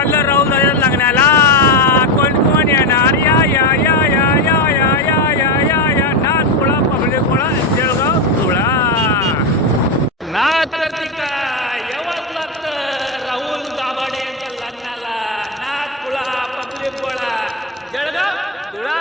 चाललं राहुल दादा लग्नाला. कोण कोण येणार? या या या या या या या या या या नाथ गोळा पब्लिक गोळा जळगाव धुळा. नाथ कार्तिका यावंच लागतं राहुल दाभाडे यांच्या लग्नाला. नाथ गोळा पब्लिक गोळा जळगाव धुळा.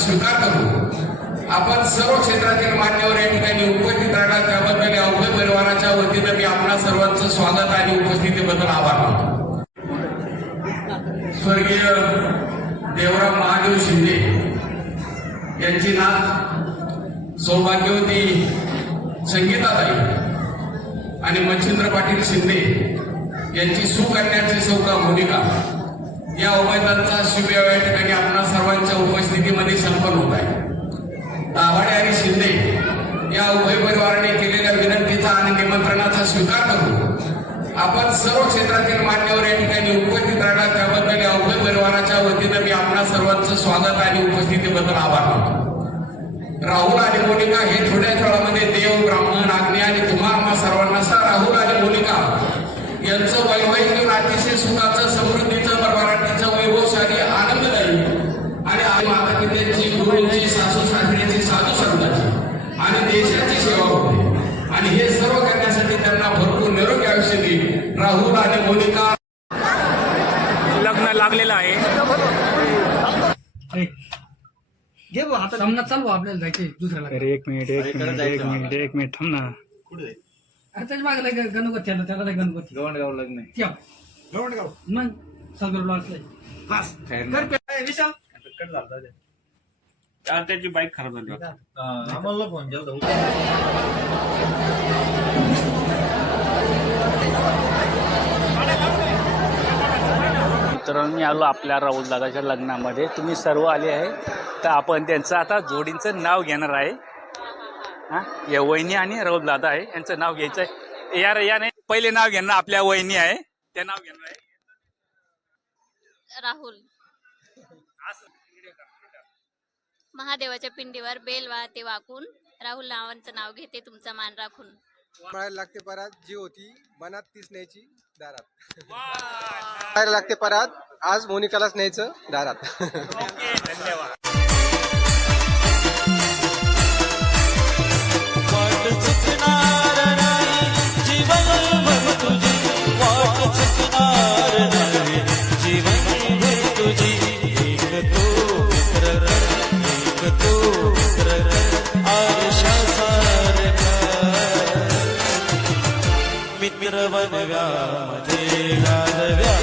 स्वीकार करू. आपण सर्व क्षेत्रातील मान्यवर या ठिकाणी उपस्थित राहणार त्याबद्दल या उभय परिवाराच्या वतीनं मी आपणा सर्वांचं स्वागत आणि उपस्थितीबद्दल आभार मानतो. स्वर्गीय देवराव महादेव शिंदे यांची नात सौभाग्यवती संगीताताई आणि मच्छिंद्र पाटील शिंदे यांची सुकन्याची सौका भूमिका या उमेदवारांचा शुभविवाह या ठिकाणी आपणा सर्वांच्या उपस्थितीमध्ये संपन्न होत आहे. दाभाडे आणि शिंदे या उभय परिवाराने केलेल्या विनंतीचा आणि निमंत्रणाचा स्वीकार करू. आपण सर्व क्षेत्रातील मान्यवर या ठिकाणी उपस्थित राहणार त्याबद्दल या उभय परिवाराच्या वतीनं मी आपणा सर्वांचं स्वागत आणि उपस्थितीबद्दल आभार मानतो. राहुल आणि मोनिका हे थोड्याच वेळामध्ये देव, ब्राह्मण, आग्नेय आणि तुम्हा आम्हा सर्वांना राहुल आणि मोनिका यांचं वैवाहिक अतिशय सुखाचं, समृद्धीचं, बरबराटीचं, वैभवशाली, आनंददायी आणि माता पित्यांची, गुरुंची, सासू सासऱ्याची, साधू संतांची आणि देशाची सेवा होते. आणि हे सर्व करण्यासाठी त्यांना भरपूर निरोगी आयुष्य देईल. राहुल आणि मोनिका लग्न लागलेलं आहे. सामना चालू आपल्याला जायचे दुसऱ्याला. अरे एक मिनिट थांब ना. अरे त्याच्या मागे गणपती आला, त्याला गणपती गवंडगाव लग्न गवंडगाव मग सगळं विशाल त्याची बाईक खराब झाली. आम्हाला फोन केला. मित्रांनो मी आलो आपल्या राहुल दादाच्या लग्नामध्ये. तुम्ही सर्व आले आहे तर आपण त्यांचं आता जोडींचं नाव घेणार आहे. हा या वहिनी आणि राहुल दादा आहे यांचं नाव घ्यायचं आहे. या नाही पहिले नाव घेणार आपल्या वहिनी आहे ते नाव घेणार आहे राहुल. महादेवाच्या पिंडीवर बेल वाहते वाकून, राहुल नावांचं नाव घेते तुमचा मान राखून. पळायला लागते परात जी होती मनात तीच न्यायची दारात. पळायला लागते परात आज मोनिकालाच न्यायचं दारात. धन्यवाद. मित्र बनव्यामध्ये गाढव्या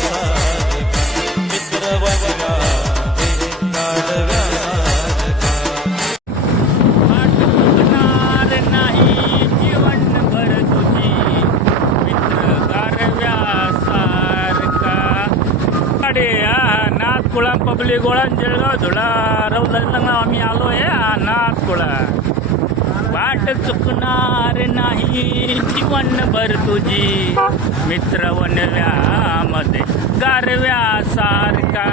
मित्र बनव्यामध्ये गाढव्या नाही पब्लिक गोळा जळगाव धुळा रवला आम्ही आलो आहे नाथ गोळा वाट चुकणार नाही जीवनभर तुझी मित्र वनव्यामध्ये गारव्यासारखा